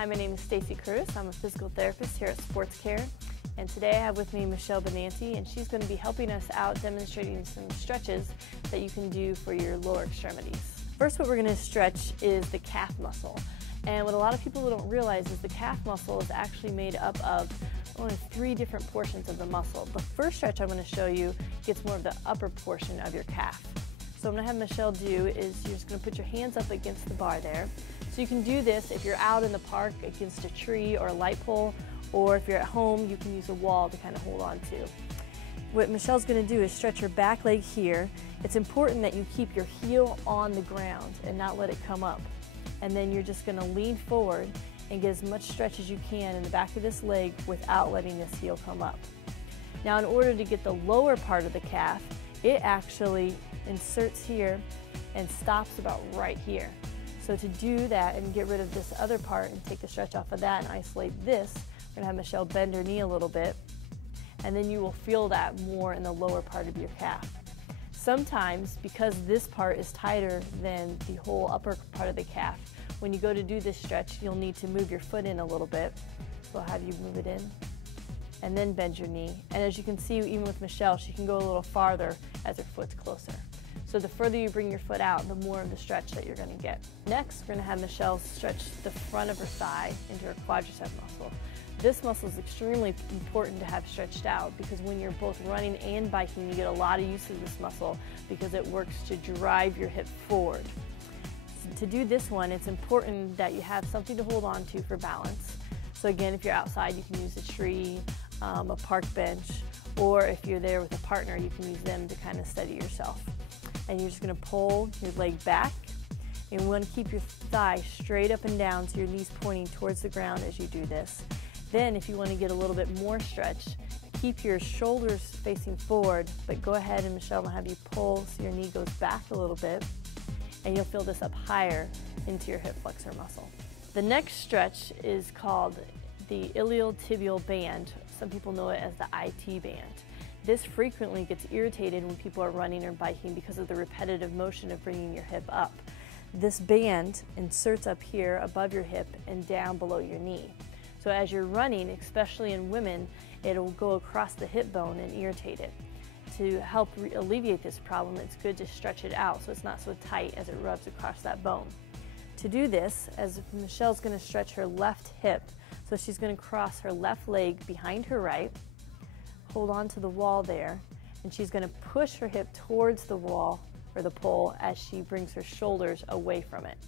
Hi, my name is Stacy Curtis. I'm a physical therapist here at SportsCare, and today I have with me Michelle Benanti, and she's going to be helping us out demonstrating some stretches that you can do for your lower extremities. First, what we're going to stretch is the calf muscle, and what a lot of people don't realize is the calf muscle is actually made up of only 3 different portions of the muscle. The first stretch I'm going to show you gets more of the upper portion of your calf. So what I'm going to have Michelle do is you're just going to put your hands up against the bar there. So you can do this if you're out in the park against a tree or a light pole, or if you're at home, you can use a wall to kind of hold on to. What Michelle's going to do is stretch your back leg here. It's important that you keep your heel on the ground and not let it come up. And then you're just going to lean forward and get as much stretch as you can in the back of this leg without letting this heel come up. Now, in order to get the lower part of the calf, it actually inserts here and stops about right here. So to do that and get rid of this other part and take the stretch off of that and isolate this, we're going to have Michelle bend her knee a little bit, and then you will feel that more in the lower part of your calf. Sometimes, because this part is tighter than the whole upper part of the calf, when you go to do this stretch, you'll need to move your foot in a little bit. So I'll have you move it in and then bend your knee. And as you can see, even with Michelle, she can go a little farther as her foot's closer. So the further you bring your foot out, the more of the stretch that you're going to get. Next, we're going to have Michelle stretch the front of her thigh into her quadricep muscle. This muscle is extremely important to have stretched out because when you're both running and biking, you get a lot of use of this muscle because it works to drive your hip forward. So to do this one, it's important that you have something to hold on to for balance. So again, if you're outside, you can use a tree, a park bench, or if you're there with a partner, you can use them to kind of steady yourself. And you're just going to pull your leg back, and you want to keep your thigh straight up and down so your knees pointing towards the ground as you do this. Then if you want to get a little bit more stretch, keep your shoulders facing forward, but go ahead and Michelle will have you pull so your knee goes back a little bit, and you'll feel this up higher into your hip flexor muscle. The next stretch is called the iliotibial band. Some people know it as the IT band. This frequently gets irritated when people are running or biking because of the repetitive motion of bringing your hip up. This band inserts up here above your hip and down below your knee. So as you're running, especially in women, it'll go across the hip bone and irritate it. To help alleviate this problem, it's good to stretch it out so it's not so tight as it rubs across that bone. To do this, as Michelle's going to stretch her left hip, so she's going to cross her left leg behind her right, hold on to the wall there, and she's going to push her hip towards the wall or the pole as she brings her shoulders away from it.